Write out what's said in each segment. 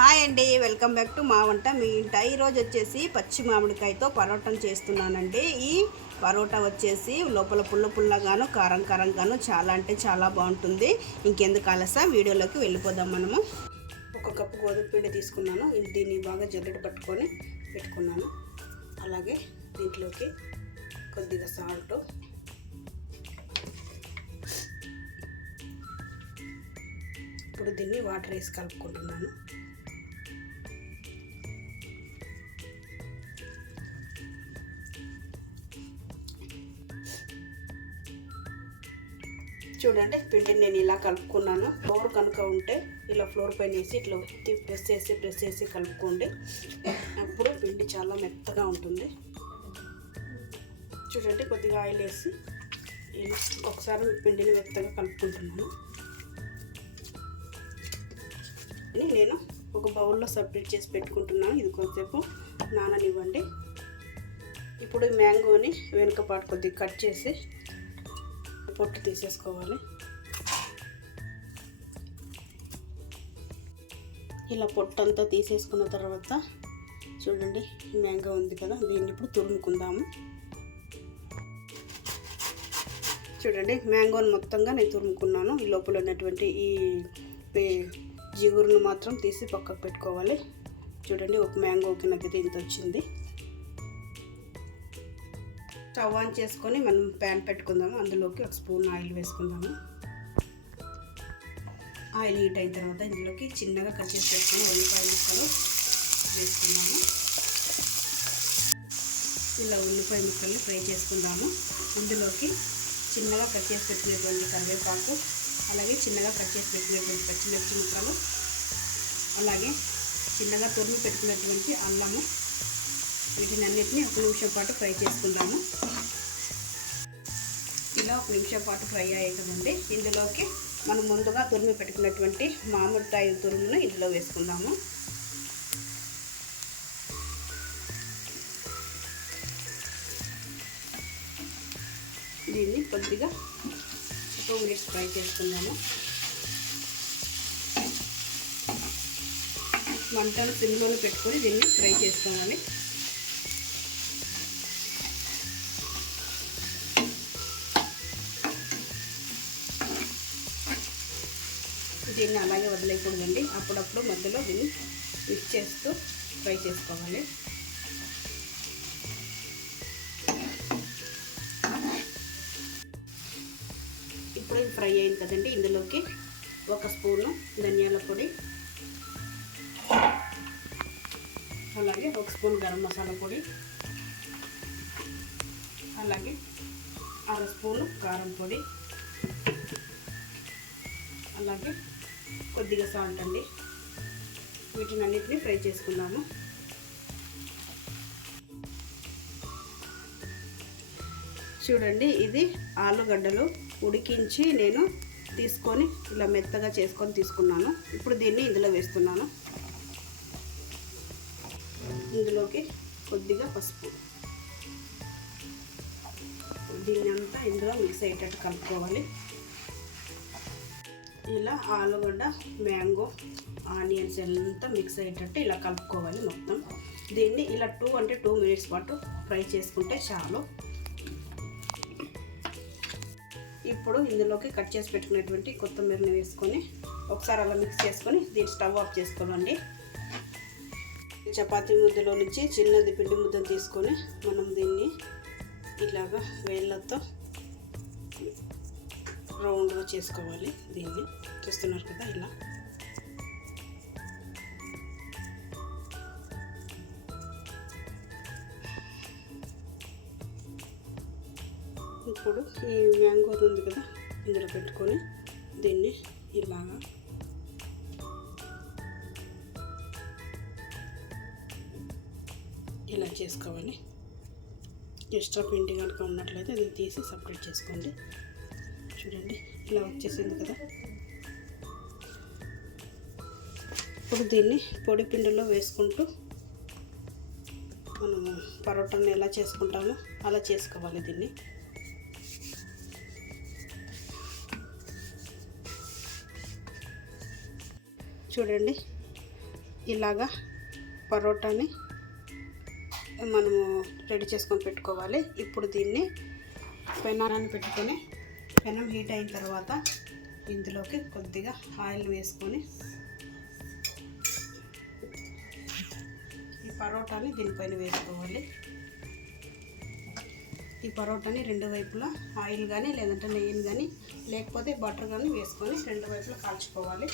Hi అండి, welcome back to మా వంట మీ ఇంట. ఈరోజు వచ్చేసి పచ్చి మామిడికాయతో పరోటాను చేస్తున్నానండి. ఈ పరోటా వచ్చేసి లోపల పుల్లగాను కారం కారంగాను చాలా అంటే చాలా బాగుంటుంది. ఇంకెందుకు ఆలస్యం, వీడియోలోకి వెళ్ళిపోదాం మనము. ఒక కప్పు గోధుమ పిండి తీసుకున్నాను. దీన్ని బాగా జల్లెడ పట్టుకొని పెట్టుకున్నాను. అలాగే దీంట్లోకి కొద్దిగా సాల్ట్, ఇప్పుడు దీన్ని వాటర్ వేసి కలుపుకుంటున్నాను. చూడండి, పిండిని నేను ఇలా కలుపుకున్నాను. ఫ్లోర్ కనుక ఉంటే ఇలా ఫ్లోర్ పైన వేసి ఇట్లా ప్రెస్ చేసి కలుపుకోండి. అప్పుడు పిండి చాలా మెత్తగా ఉంటుంది. చూడండి, కొద్దిగా ఆయిల్ వేసి ఒకసారి పిండిని మెత్తగా కలుపుకుంటున్నాను. నేను ఒక బౌల్లో సపరేట్ చేసి పెట్టుకుంటున్నాను. ఇది కొంచెంసేపు నాననివ్వండి. ఇప్పుడు మ్యాంగోని వెనుక పాటు కొద్దిగా కట్ చేసి పొట్టు తీసేసుకోవాలి. ఇలా పొట్టు అంతా తీసేసుకున్న తర్వాత చూడండి, మ్యాంగో ఉంది కదా, దీన్ని ఇప్పుడు తురుముకుందాము. చూడండి, మ్యాంగోని మొత్తంగా నేను తురుముకున్నాను. ఈ లోపల ఉన్నటువంటి ఈ జిగురును మాత్రం తీసి పక్కకు పెట్టుకోవాలి. చూడండి, ఒక మ్యాంగోకి నాకు ఇంత వచ్చింది. స్టవ్ ఆన్ చేసుకొని మనం ప్యాన్ పెట్టుకుందాము. అందులోకి ఒక స్పూన్ ఆయిల్ వేసుకుందాము. ఆయిల్ హీట్ అయిన తర్వాత ఇందులోకి చిన్నగా కట్ చేసి పెట్టుకుని ఉల్లిపాయ ముక్కలు వేసుకుందాము. ఇలా ఉల్లిపాయ ముక్కల్ని ఫ్రై చేసుకుందాము. ఇందులోకి చిన్నగా కట్ చేసి పెట్టినటువంటి కరివేపాకు, అలాగే చిన్నగా కట్ చేసి పెట్టినటువంటి పచ్చిమిర్చి ముక్కలు, అలాగే చిన్నగా తురిమి పెట్టుకున్నటువంటి అల్లము, వీటిని అన్నిటిని ఒక నిమిషం పాటు ఫ్రై చేసుకుందాము. ఇలా ఒక నిమిషం పాటు ఫ్రై అయ్యేటండి. ఇందులోకి మనం ముందుగా తురిమి పెట్టుకున్నటువంటి మామిడికాయ తురుమును ఇందులో వేసుకుందాము. దీన్ని కొద్దిగా 2 మినిట్స్ ఫ్రై చేసుకుందాము. మంటను సిమ్లోనే పెట్టుకొని దీన్ని ఫ్రై చేసుకోవాలి. దీన్ని అలాగే వదిలేయకూడదండి. అప్పుడప్పుడు మధ్యలో దీన్ని మిక్స్ చేస్తూ ఫ్రై చేసుకోవాలి. ఇప్పుడు ఇది ఫ్రై అయింది కదండి. ఇందులోకి 1 స్పూను ధనియాల పొడి, అలాగే 1 స్పూన్ గరం మసాలా పొడి, అలాగే 1/2 స్పూను కారం పొడి, అలాగే కొద్దిగా సాల్ట్ అండి. వీటిని అన్నిటిని ఫ్రై చేసుకుందాము. చూడండి, ఇది ఆలుగడ్డలు ఉడికించి నేను తీసుకొని ఇలా మెత్తగా చేసుకొని తీసుకున్నాను. ఇప్పుడు దీన్ని ఇందులో వేస్తున్నాను. ఇందులోకి కొద్దిగా పసుపు, దీన్ని అంతా ఇందులో మిక్స్ అయ్యేటట్టు కలుపుకోవాలి. ఇలా ఆలుగడ్డ, మ్యాంగో, ఆనియన్స్ అంతా మిక్స్ అయ్యేటట్టు ఇలా కలుపుకోవాలి మొత్తం. దీన్ని ఇలా 2 మినిట్స్ పాటు ఫ్రై చేసుకుంటే చాలు. ఇప్పుడు ఇందులోకి కట్ చేసి పెట్టుకునేటువంటి కొత్తిమీరని వేసుకొని ఒకసారి అలా మిక్స్ చేసుకొని దీన్ని స్టవ్ ఆఫ్ చేసుకోవాలండి. చపాతీ ముద్దలో నుంచి చిన్నది పిండి ముద్దను తీసుకొని మనం దీన్ని ఇలాగా వేళ్ళతో రౌండ్గా చేసుకోవాలి. దీన్ని చూస్తున్నారు కదా, ఇలా ఇప్పుడు ఈ మ్యాంగో ఉంది కదా, ఇందులో పెట్టుకొని దీన్ని ఇలాగా ఇలా చేసుకోవాలి. ఎక్స్ట్రా పిండి కనుక ఉన్నట్లయితే అది తీసి సపరేట్ చేసుకోండి. చూడండి, ఇలా వచ్చేసింది కదా. ఇప్పుడు దీన్ని పొడి పిండిలో వేసుకుంటూ మనము పరోటాను ఎలా చేసుకుంటామో అలా చేసుకోవాలి. దీన్ని చూడండి, ఇలాగా పరోటాని మనము రెడీ చేసుకొని పెట్టుకోవాలి. ఇప్పుడు దీన్ని పెనాన్ని పెట్టుకొని పెనం హీట్ అయిన తర్వాత ఇందులోకి కొద్దిగా ఆయిల్ వేసుకొని ఈ పరోటాని దీనిపైన వేసుకోవాలి. ఈ పరోటాని రెండు వైపులా ఆయిల్ కానీ లేదంటే నెయ్యిని కానీ లేకపోతే బటర్ కానీ వేసుకొని రెండు వైపులా కాల్చుకోవాలి.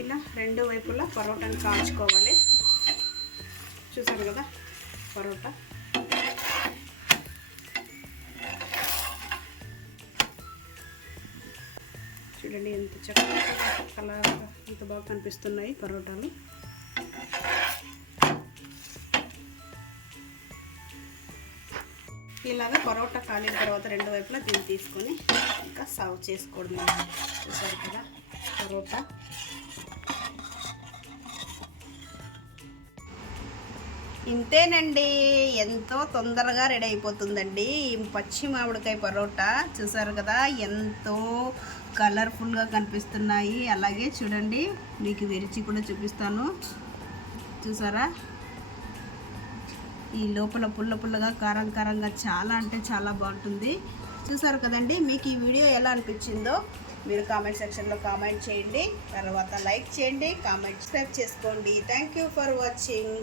ఇలా రెండు వైపులా పరోటాని కాల్చుకోవాలి. చూసారు కదా పరోటా. చూడండి ఎంత చక్కగా కలర్ ఎంత బాగా కనిపిస్తున్నాయి పరోటాలు. ఇలాగా పరోటా కాలిన తర్వాత రెండు వైపులా దీన్ని తీసుకొని ఇంకా సర్వ్ చేసుకోవడం. చూసారు కదా పరోటా. ఇంతేనండి, ఎంతో తొందరగా రెడీ అయిపోతుందండి ఈ పచ్చి మామిడికాయ పరోటా. చూసారు కదా ఎంతో కలర్ఫుల్గా కనిపిస్తున్నాయి. అలాగే చూడండి మీకు విరిచి కూడా చూపిస్తాను. చూసారా ఈ లోపల పుల్ల పుల్లగా కారం కారంగా చాలా అంటే చాలా బాగుంటుంది. చూసారు కదండి. మీకు ఈ వీడియో ఎలా అనిపించిందో మీరు కామెంట్ సెక్షన్లో కామెంట్ చేయండి. తర్వాత లైక్ చేయండి, కామెంట్ సబ్స్క్రైబ్ చేసుకోండి. Thank you for watching.